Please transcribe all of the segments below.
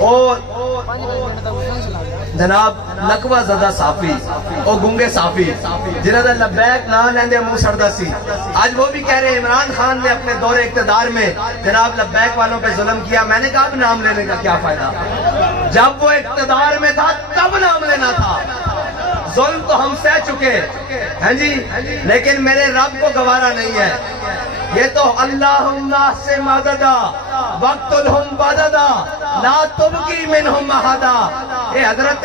اور جناب لکوا زدہ صافی اور گنگے صافی جنہاں دا لبیک نہ لیندے منہ سڑدا سی، آج وہ بھی کہہ رہے ہیں عمران خان نے اپنے دور اقتدار میں جناب لبیک والوں پہ ظلم کیا۔ میں نے کہا اب نام لینے کا کیا فائدہ، جب وہ اقتدار میں تھا تب نام لینا تھا۔ ظلم تو ہم سہ چکے ہیں جی، لیکن میرے رب کو گوارا نہیں ہے۔ یہ تو اللہم سے مددا وقتلہم بددا لا تبقی منہم احدا، یہ حضرت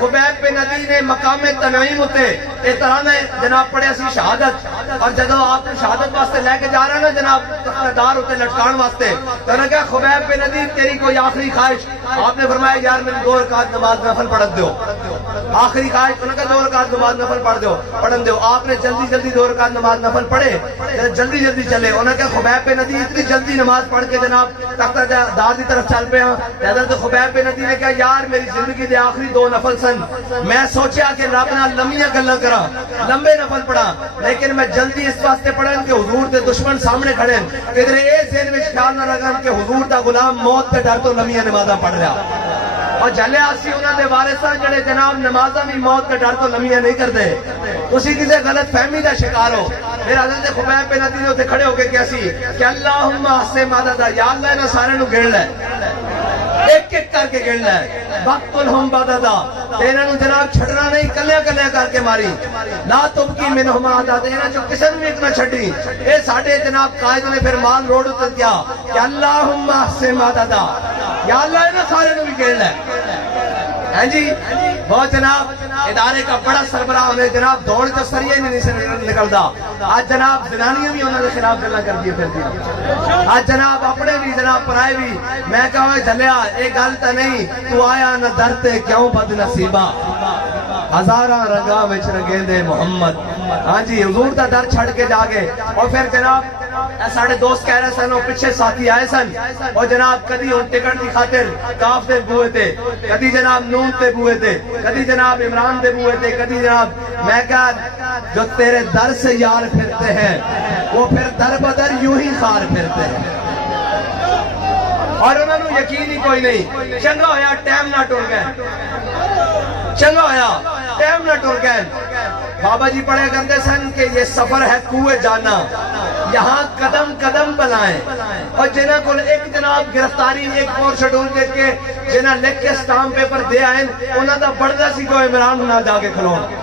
خبیب بن عدی نے مقام تنعیم ہوتے یہ ترانہ جناب پڑھے سی شہادت، اور جدو آپ نے شہادت واسطے لے کے جا رہا نا جناب دار ہوتے لٹکان واسطے، تو انہوں نے کہا خبیب بن عدی تیری کوئی آخری خواہش؟ آپ نے فرمایا یار میری 2 رکعت نماز نفل پڑھ دیو، آخری خواہش۔ انہوں نے کہا 2 رکعت نماز نفل پڑھ دیو۔ آپ نے جلدی جلدی 2 رکعت نماز نفل پڑھے، جلدی جلدی چلے۔ انہوں نے کہا خبیب بن عدی اتنی جلدی نماز پڑھ کے جناب تختہ دار دی طرف چل پہ ہاں۔ حضرت خبیب بن عدی نے کہا یار میری زندگی دے آخری 2 نفل سن، میں سوچیا کہ رب نہ لمبیاں گلاں کرا، لمبے نفل پڑھا، لیکن میں جلدی اس واسطے پڑھن کہ حضور دے دشمن سامنے کھڑے ہیں، ادھر اے ذہن وچ خیال نہ رکھن کہ حضور دا غلام موت تے ڈر تو لمبیاں نمازاں پڑھ رہا، اور جلے آسی انہاں دے وارثاں جڑے جناب نمازاں بھی موت تے ڈر تو لمبیاں نہیں کردے، اسی کسی غلط فہمی دا شکار ہو۔ پھر حضرت خبیب بن عدی نے اتنے کھڑے ہو کے کیا سی کہ اللہم احسن مددا، یا اللہ انہاں سارے نو گن لے، ایک ایک کر کے گن لے، وقتلہم بددا، انہاں نو جناب چھڑنا نہیں، کلیاں کلیاں کر کے ماری، لا تبقی منہم احدا، انہاں چوں کسے نو بھی ایک نہ چھڈی۔ اے ساڈے جناب قائد نے پھر مال روڈ اتر کیا کہ اللہم احسن مددا، یا اللہ انہاں سارے نو بھی گن لے۔ ہیں جی بہت جناب ادارے کا بڑا سربراہ ہونے جناب دوڑ جو سریعہ ہی نہیں سے نکلدا، آج جناب زنانیاں بھی انہوں نے خلاف گلہ کر دیئے پھر دیا، آج جناب اپنے بھی جناب پرائے بھی۔ میں کہا جھلیا ایک گلتا نہیں، تو آیا نہ درتے کیوں بد نصیبہ، ہزارہ رنگا وچ رنگیندے محمد۔ ہاں جی حضور دا در چھڑ کے جاگے، اور پھر جناب ساڑھے دوست کہہ رہے سن، وہ پچھے ساتھی آئے سن، اور جناب کدی ان ٹکٹ دی خاطر کاف دے بوئے تھے، کدی جناب نون تے بوئے تھے، کدی جناب عمران دے بوئے تھے، کدی جناب میں کہا جو تیرے در سے یار پھرتے ہیں وہ پھر در بدر یوں ہی خار پھرتے ہیں، اور انہوں نے یقین ہی کوئی نہیں۔ چنگا ہویا ٹائم نہ ٹر گئے، چنگا ہویا ٹائم نہ ٹر گئے۔ بابا جی پڑھے کرتے سن کہ یہ سفر ہے کوئے جانا، یہاں قدم قدم بلائیں، اور جنہاں کو ایک جناب گرفتاری ایک اور شیڈول دیکھ کے جنہاں لکھ کے سٹام پیپر دے آئیں، انہاں دا بڑھدا سی کوئی عمران نہ جا کے کھلون،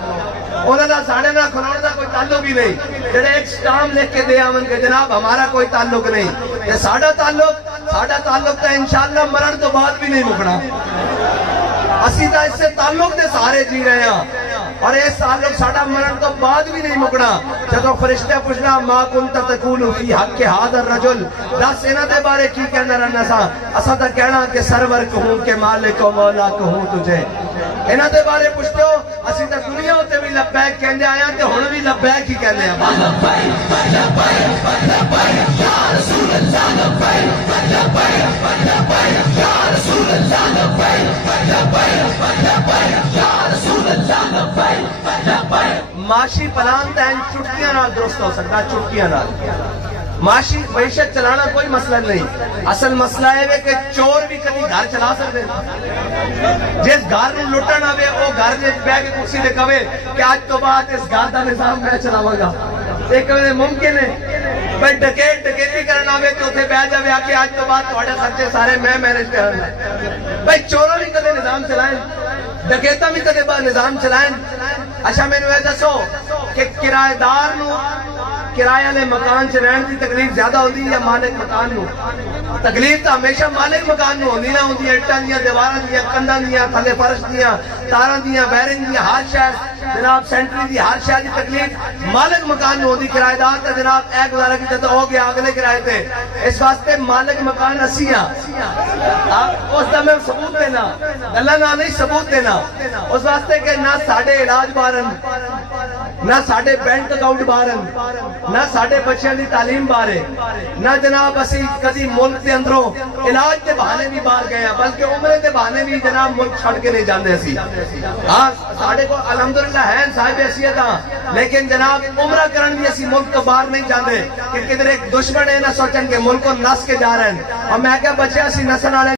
انہاں دا ساڑھے نہ کھلون دا کوئی تعلق ہی نہیں، جنہاں ایک سٹام لکھ کے دے آئیں کہ جناب ہمارا کوئی تعلق نہیں، یہ ساڑھا تعلق تا انشاءاللہ مرن تو بعد بھی نہیں مکنا، اسی تا اس سے تعلق دے سارے جی رہے ہیں، اور اس تعلق ساڑھا مرن تو بعد بھی نہیں مکنا۔ جدو فرشتہ پوچھنا ما کنت تقول فی حق هذا الرجل، دس انہاں دے بارے کی کہنا رہنا سا، اسا تا کہنا کہ سرور کہوں کہ مالک و مولا کہوں تجھے، انہاں دے بارے پوچھتے ہو اسی تا دنیا ہوتے بھی لبیک کہندے آیا تے ہن بھی لبیک ہی کہندے ہیں، لبیک لبیک لبیک یا رسول اللہ، لبیک لبیک لبیک یا رسول اللہ، لبیک لبیک لبیک یا رسول اللہ، لبیک لبیک۔ معاشی پلان تین چٹکیاں نال درست ہو سکتا، چٹکیاں نال معاشی معیشت چلانا کوئی مسئلہ نہیں، اصل مسئلہ ہے کہ چور بھی کبھی گھر چلا سکتے ہیں، جس گھر نے لٹن آوے وہ گھر جس بے کے کرسی دے کہے کہ آج تو بعد اس گھر دا نظام میں چلاواں گا، ایک کہے ممکن ہے بھائی ڈکیتی کرنا آوے تو اتنے بہ جاوے آکے آج تو بعد تھوڑے خرچے سارے میں مینج کرنا، بھائی چوروں بھی کدے نظام چلائیں، ڈکیتاں بھی کدے نظام چلائیں۔ اچھا میں نے دسو کہ کرایہ دار نو کرایہ لے مکان چ رہن دی تکلیف زیادہ ہوندی یا مالک مکان نو؟ تکلیف تو ہمیشہ مالک مکان نو ہوندی، نہ ہوندی اٹاں دیاں دیواراں دیاں کنداں دیاں تھلے فرش دیاں تاراں دیاں بیرنگ دیاں ہر شے جناب سینٹری دی ہر شے دی تکلیف مالک مکان نو ہوندی، کرایہ دار تے جناب اے گزارا کیتا تو ہو گیا اگلے کرایے تے، اس واسطے مالک مکان اسی ہاں، اس دا میں ثبوت دینا اللہ نہ نہیں ثبوت دینا، اس واسطے کہ نہ ساڈے علاج بارن، نہ ساڈے بینک اکاؤنٹ بارن، نہ ساڈے بچیاں دی تعلیم بارے، نہ جناب اسی کدی ملک دے اندروں علاج دے بہانے بھی باہر گئے ہیں، بلکہ عمرے دے بہانے بھی جناب ملک چھڑ کے نہیں جاندے سی۔ ہاں ساڈے کو الحمدللہ ہے صاحب حیثیت ہاں، لیکن جناب عمرہ کرن بھی اسی ملک تو باہر نہیں جاندے کہ کدھر ایک دشمن ہے نہ سوچن کہ ملک کو نس کے جا رہے ہیں، اور میں کہا بچے اسی نسن والے